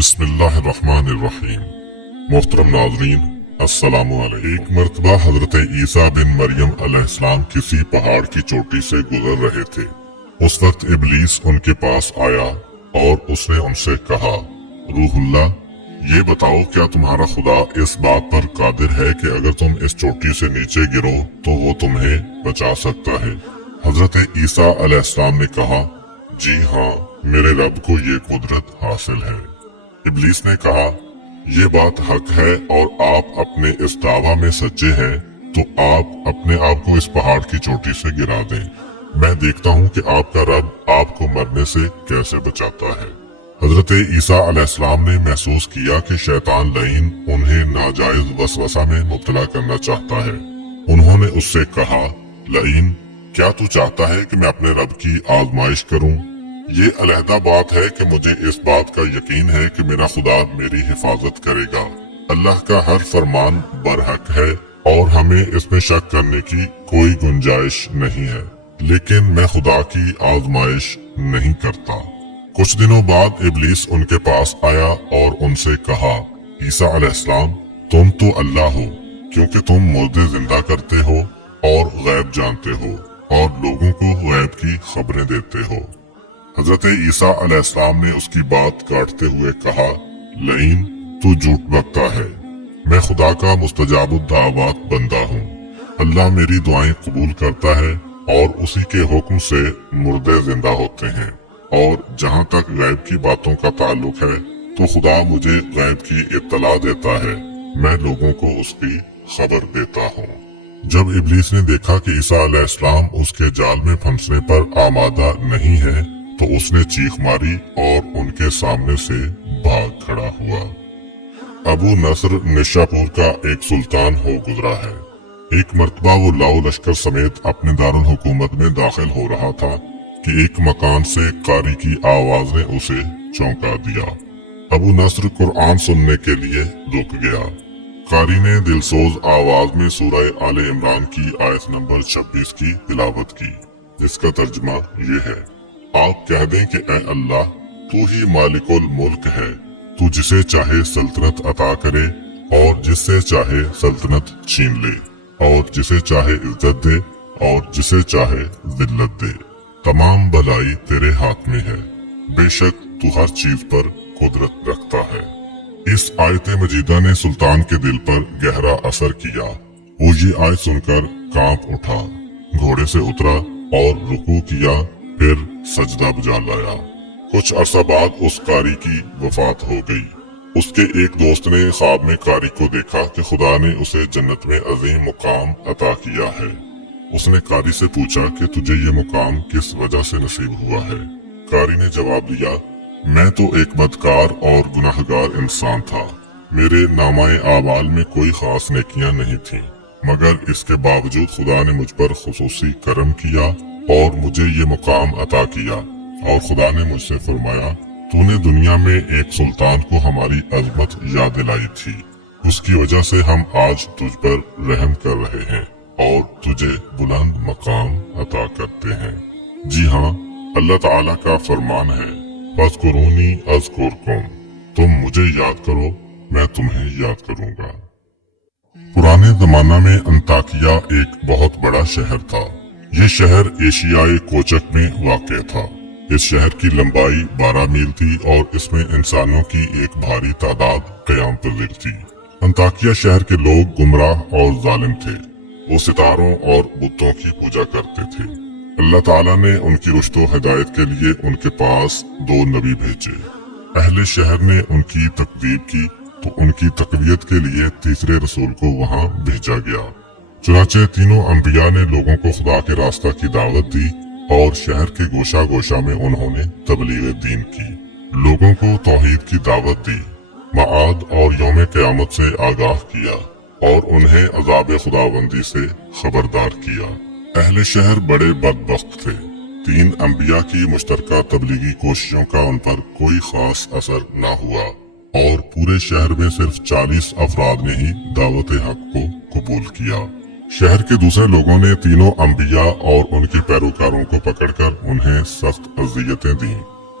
बिस्मिल्लाहिर्रहमानिर्रहीम। मोहतरम नाजरीन, अस्सलामु अलैकुम। एक मर्तबा हजरत ईसा बिन मरियम अलैहिस्सलाम किसी पहाड़ की चोटी से गुजर रहे थे। उस वक्त इब्लीस उनके पास आया और उसने उनसे कहा, रूहुल्लाह, ये बताओ क्या तुम्हारा खुदा इस बात पर कादिर है कि अगर तुम इस चोटी से नीचे गिरो तो वो तुम्हें बचा सकता है? हजरत ईसा अलैहिस्सलाम ने कहा, जी हाँ, मेरे रब को ये कुदरत हासिल है। इब्लीस ने कहा, ये बात हक है और आप अपने इस दावा में सच्चे हैं तो आप अपने आप को इस पहाड़ की चोटी से गिरा दें। मैं देखता हूँ कि आपका रब आपको मरने से कैसे बचाता है। हजरत ईसा अलैहिस्सलाम ने महसूस किया कि शैतान लईन उन्हें नाजायज वसवसा में मुब्तला करना चाहता है। उन्होंने उससे कहा, लईन, क्या तू चाहता है कि मैं अपने रब की आजमाइश करूं? ये अलहदा बात है कि मुझे इस बात का यकीन है कि मेरा खुदा मेरी हिफाजत करेगा। अल्लाह का हर फरमान बरहक है और हमें इसमें शक करने की कोई गुंजाइश नहीं है, लेकिन मैं खुदा की आजमाइश नहीं करता। कुछ दिनों बाद इब्लीस उनके पास आया और उनसे कहा, ईसा अलैहिस्सलाम, तुम तो अल्लाह हो क्योंकि तुम मुर्दे जिंदा करते हो और गैब जानते हो और लोगों को गैब की खबरें देते हो। हजरत ईसा अलैहिस्सलाम ने उसकी बात काटते हुए कहा, लईन, तू झूठ बकता है। मैं खुदा का मुस्तजाबुद दावत बंदा हूँ। अल्लाह मेरी दुआएं कबूल करता है और उसी के हुक्म से मुर्दे जिंदा होते हैं। और जहाँ तक गैब की बातों का ताल्लुक है तो खुदा मुझे गैब की इत्तला देता है, मैं लोगों को उसकी खबर देता हूँ। जब इब्लीस ने देखा कि ईसा अलैहिस्सलाम उसके जाल में फंसने पर आमादा नहीं है तो उसने चीख मारी और उनके सामने से भाग खड़ा हुआ। अबू नसर निशापुर का एक सुल्तान हो गुजरा है। एक मर्तबा वो लाओ लश्कर समेत अपने दारुल हुकूमत में दाखिल हो रहा था कि एक मकान से कारी की आवाज ने उसे चौंका दिया। अबू नसर कुरान सुनने के लिए रुक गया। कारी ने दिलसोज आवाज में सूरह आले इमरान की आयत नंबर 26 की तिलावत की, जिसका तर्जुमा ये है, आप कह दें कि ए अल्लाह, तू ही मालिकुल मुल्क है, तू जिसे चाहे सल्तनत अता करे और जिससे चाहे सल्तनत छीन ले और जिसे चाहे इज्जत दे और जिसे चाहे जिल्लत दे। तमाम भलाई तेरे हाथ में है, बेशक तू हर चीज पर कुदरत रखता है। इस आयत मजीदा ने सुल्तान के दिल पर गहरा असर किया। वो ये आयत सुनकर कांप उठा, घोड़े से उतरा और रुकू किया, फिर सजदा बुझा लाया। कुछ अरसा बाद उस कारी की वफात हो गई। उसके एक दोस्त ने ख्वाब में कारी को देखा कि खुदा ने उसे जन्नत में अजीम मुकाम अता किया है। उसने कारी से पूछा कि तुझे ये मुकाम किस वजह से नसीब हुआ है? कारी ने जवाब दिया, मैं तो एक बदकार और गुनाहगार इंसान था। मेरे नामाए आमाल में कोई खास नेकियां नहीं थीं, मगर इसके बावजूद खुदा ने मुझ पर खुसूसी करम किया और मुझे ये मुकाम अता किया। और खुदा ने मुझसे फरमाया, तूने दुनिया में एक सुल्तान को हमारी अजमत याद दिलाई थी, उसकी वजह से हम आज तुझ पर रहम कर रहे हैं और तुझे बुलंद मकाम अता करते हैं। जी हाँ, अल्लाह ताला का फरमान है, फज़कुरूनी अज़कुरकुम, तुम मुझे याद करो, मैं तुम्हें याद करूंगा। पुराने जमाना में अंताकिया एक बहुत बड़ा शहर था। ये शहर एशियाई कोचक में वाक़ था। इस शहर की लंबाई 12 मील थी और इसमें इंसानों की एक भारी तादाद क़याम पज़ीर थी। अंताकिया शहर के लोग गुमराह और जालिम थे। वो सितारों और बुतों की पूजा करते थे। अल्लाह ताला ने उनकी रुश्तो हिदायत के लिए उनके पास 2 नबी भेजे। अहले शहर ने उनकी तकदीब की तो उनकी तकवियत के लिए तीसरे रसूल को वहाँ भेजा गया। चुनाचे तीनों अंबिया ने लोगों को खुदा के रास्ता की दावत दी और शहर के गोशा गोशा में उन्होंने तबलीग दीन की, लोगों को तौहीद की दावत दी, माआद और यौम क़यामत से आगाह किया और उन्हें अज़ाब खुदाबंदी से खबरदार किया। अहले शहर बड़े बदबख्त थे। 3 अंबिया की मुश्तरका तबलीगी कोशिशों का उन पर कोई खास असर न हुआ और पूरे शहर में सिर्फ 40 अफराद ने ही दावत हक को कबूल किया। शहर के दूसरे लोगों ने तीनों अंबिया और उनके पैरोकारों को पकड़कर उन्हें सख्त अज़ियतें दी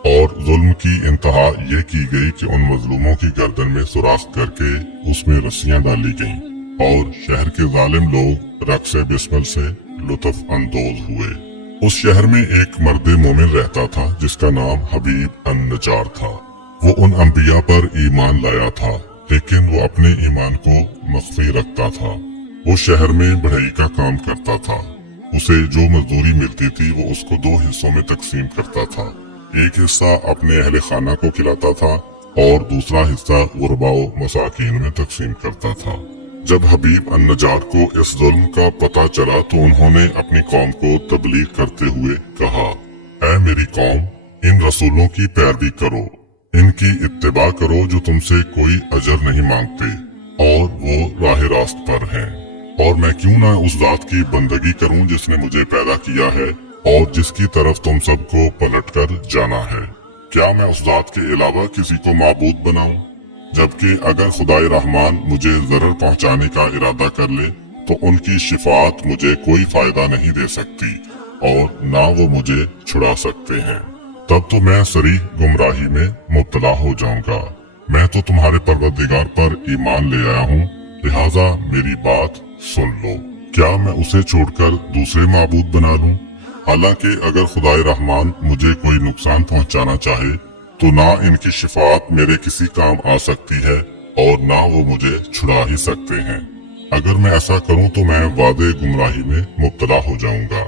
और जुल्म की इंतहा ये की गई कि उन मजलूमों की गर्दन में सुराख करके उसमें रस्सियां डाली गईं और शहर के जालिम लोग रक्स बिस्मिल से लुत्फ अंदोज हुए। उस शहर में एक मर्द मोमिन रहता था जिसका नाम हबीब अन नजार था। वो उन अंबिया पर ईमान लाया था, लेकिन वो अपने ईमान को मख्फी रखता था। वो शहर में बढ़ई का काम करता था। उसे जो मजदूरी मिलती थी वो उसको 2 हिस्सों में तकसीम करता था। एक हिस्सा अपने अहले खाना को खिलाता था और दूसरा हिस्सा गुरबाओ मसाकीन में तकसीम करता था। जब हबीब अन नजार को इस जुल्म का पता चला तो उन्होंने अपनी कौम को तबलीग करते हुए कहा, ऐ मेरी कौम, इन रसूलों की पैरवी करो, इनकी इत्तिबा करो जो तुमसे कोई अजर नहीं मांगते और वो राह रास्त पर हैं। और मैं क्यों ना उस जात की बंदगी करूं जिसने मुझे पैदा किया है और जिसकी तरफ तुम सबको पलट कर जाना है। क्या मैं उस जात के अलावा किसी को माबूद बनाऊं? जबकि अगर खुदाए रहमान मुझे जरर पहुंचाने का इरादा कर ले तो उनकी शिफात मुझे कोई फायदा नहीं दे सकती और ना वो मुझे छुड़ा सकते हैं। तब तो मैं सरी गुमराही में मुब्तला हो जाऊंगा। मैं तो तुम्हारे परवरदिगार पर ईमान ले आया हूँ, लिहाजा मेरी बात सुन लो। क्या मैं उसे छोड़कर दूसरे माबूद बना लूं? हालांकि अगर खुदाए रहमान मुझे कोई नुकसान पहुंचाना चाहे तो ना इनकी शिफात मेरे किसी काम आ सकती है और ना वो मुझे छुड़ा ही सकते हैं। अगर मैं ऐसा करूं तो मैं वादे गुमराही में मुब्तला हो जाऊंगा।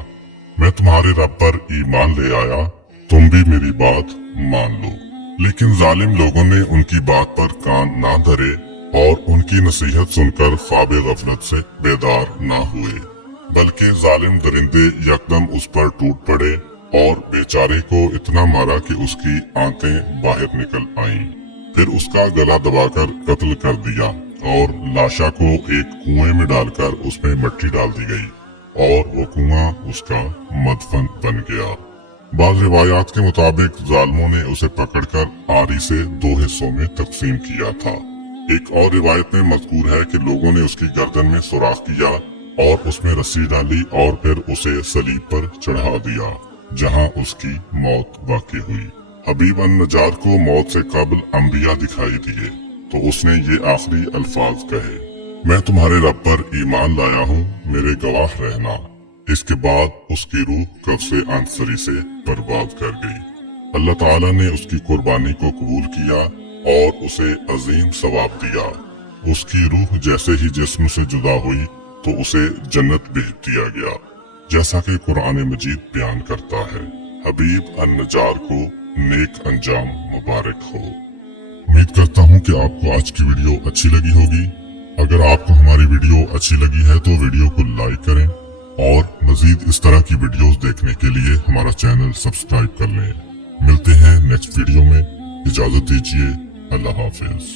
मैं तुम्हारे रब पर ईमान ले आया, तुम भी मेरी बात मान लो। लेकिन जालिम लोगों ने उनकी बात पर कान ना धरे और उनकी नसीहत सुनकर ख्वाब गफलत से बेदार ना हुए, बल्कि जालिम दरिंदे यकदम उस पर टूट पड़े और बेचारे को इतना मारा कि उसकी आंतें बाहर निकल आईं। फिर उसका गला दबाकर कत्ल कर दिया और लाशा को एक कुएं में डालकर उसमें मिट्टी डाल दी गई और वो कुआं उसका मदफन बन गया। बाज़ रिवायात के मुताबिक जालिमों ने उसे पकड़कर आरी से 2 हिस्सों में तकसीम किया था। एक और रिवायत में मज़कूर है कि लोगों ने उसकी गर्दन में सुराख किया और उसमें रस्सी डाली और फिर उसे सलीब पर चढ़ा दिया, जहां उसकी मौत वाक़ई हुई। हबीब अन नजार को मौत से कबल अंबिया दिखाई दिए तो उसने ये आखिरी अल्फाज कहे, मैं तुम्हारे रब पर ईमान लाया हूँ, मेरे गवाह रहना। इसके बाद उसकी रूह कब्ज़े अंसरी से बर्बाद कर गई। अल्लाह ताला ने उसकी कुर्बानी को कबूल किया और उसे अजीम सवाब दिया। उसकी रूह जैसे ही जिस्म से जुदा हुई तो उसे जन्नत भेज दिया गया, जैसा कि कुरान मजीद बयान करता है। हबीब अन नजार को नेक अंजाम मुबारक हो। उम्मीद करता हूँ कि आपको आज की वीडियो अच्छी लगी होगी। अगर आपको हमारी वीडियो अच्छी लगी है तो वीडियो को लाइक करें और मजीद इस तरह की वीडियोस देखने के लिए हमारा चैनल सब्सक्राइब कर लें। मिलते हैं नेक्स्ट वीडियो में, इजाजत दीजिए, अल्लाह हाफिज।